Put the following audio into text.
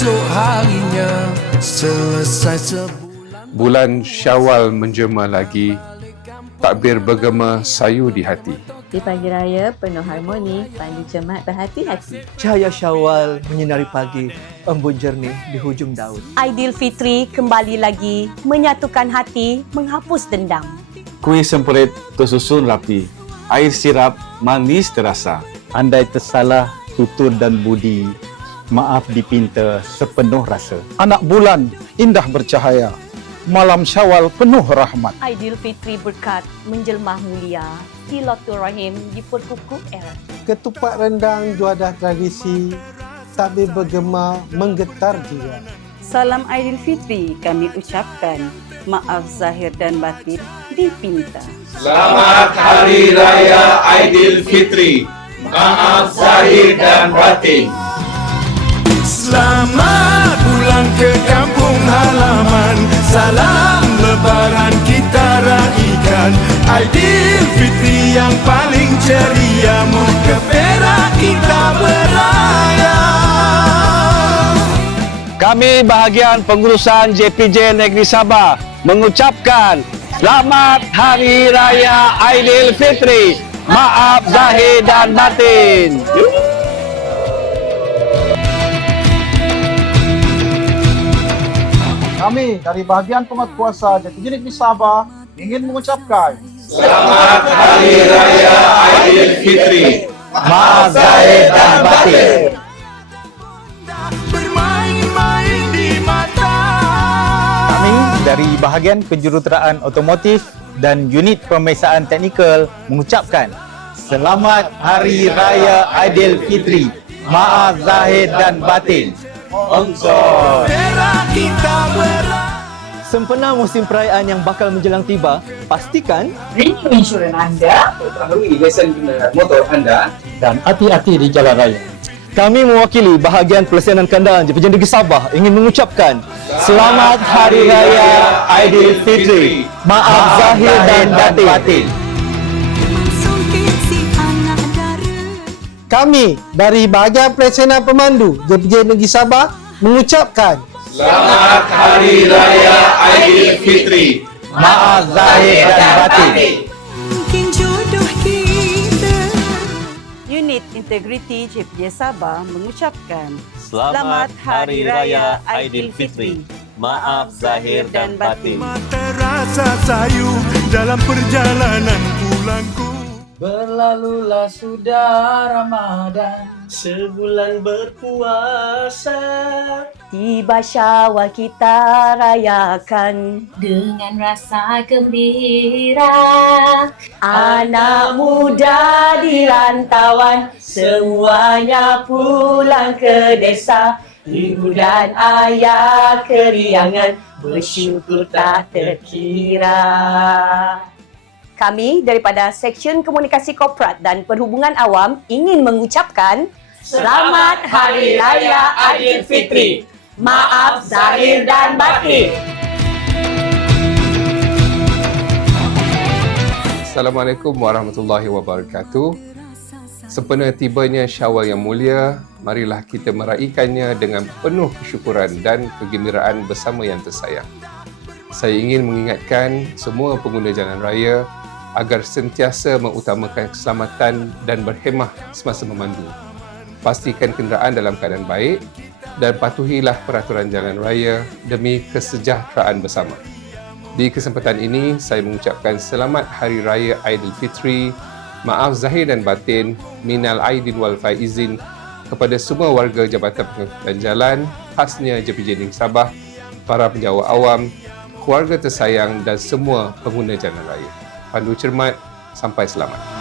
esok harinya selesai Bulan Syawal menjema lagi, takbir bergema sayu di hati. Di pagi raya penuh harmoni, pandu cermat berhati-hati. Cahaya Syawal menyinari pagi, embun jernih di hujung daun. Aidilfitri kembali lagi menyatukan hati, menghapus dendam. Kuih semperit tersusun rapi, air sirap manis terasa. Andai tersalah tutur dan budi, maaf dipinta sepenuh rasa. Anak bulan indah bercahaya, malam Syawal penuh rahmat. Aidilfitri berkat menjelma mulia, silaturahim diperkukuh era. Ketupat rendang juadah tradisi, takbir bergema menggetar jiwa. Salam Aidilfitri kami ucapkan, maaf zahir dan batin dipinta. Selamat Hari Raya Aidilfitri, maaf zahir dan batin. Selamat pulang ke kampung halaman, salam lebaran kita raikan. Aidilfitri yang paling ceria, ke Perak kita beraya. Kami bahagian pengurusan JPJ Negeri Sabah mengucapkan Selamat Hari Raya Aidilfitri, maaf zahir dan batin. Kami dari bahagian penguatkuasa JPJ Negeri Sabah ingin mengucapkan Selamat Hari Raya Aidilfitri, maaf zahir dan batin. Bermain-main di mata. Kami dari bahagian penjuruteraan otomotif dan unit pemeriksaan teknikal mengucapkan Selamat Hari Raya Aidilfitri, maaf zahir dan batin. Onsor. Perak kita beraya. Sempena musim perayaan yang bakal menjelang tiba, pastikan renew insurans anda, perbaharui lesen kendaraan motor anda, dan hati-hati di jalan raya. kami mewakili bahagian pelaksanaan kandang JPJ Negeri Sabah ingin mengucapkan Selamat Hari Raya Aidilfitri, maaf zahir dan batin. Kami dari bahagian pelaksana pemandu JPJ Negeri Sabah mengucapkan Selamat Hari Raya Aidilfitri, maaf zahir dan batin. Unit Integriti JPJ Sabah mengucapkan Selamat Hari Raya Aidilfitri, maaf zahir dan batin. Terasa sayu dalam perjalanan pulangku. berlalulah sudah Ramadan, sebulan berpuasa. Tiba Syawal kita rayakan Dengan rasa gembira, anak muda di rantauan semuanya pulang ke desa. Ibu dan ayah keriangan bersyukur tak terkira. Kami daripada Seksyen Komunikasi Korporat dan Perhubungan Awam ingin mengucapkan Selamat Hari Raya Aidilfitri. Maaf zahir dan batin. Assalamualaikum warahmatullahi wabarakatuh. Sempena tibanya Syawal yang mulia, marilah kita meraihkannya dengan penuh kesyukuran dan kegembiraan bersama yang tersayang. Saya ingin mengingatkan semua pengguna jalan raya agar sentiasa mengutamakan keselamatan dan berhemah semasa memandu. Pastikan kenderaan dalam keadaan baik dan patuhilah peraturan jalan raya demi kesejahteraan bersama. Di kesempatan ini, saya mengucapkan Selamat Hari Raya Aidilfitri, maaf zahir dan batin, minal aidin wal faizin kepada semua warga Jabatan Pengangkutan Jalan, khasnya JPJ Negeri Sabah, para penjawat awam, keluarga tersayang dan semua pengguna jalan raya. Pandu cermat, sampai selamat.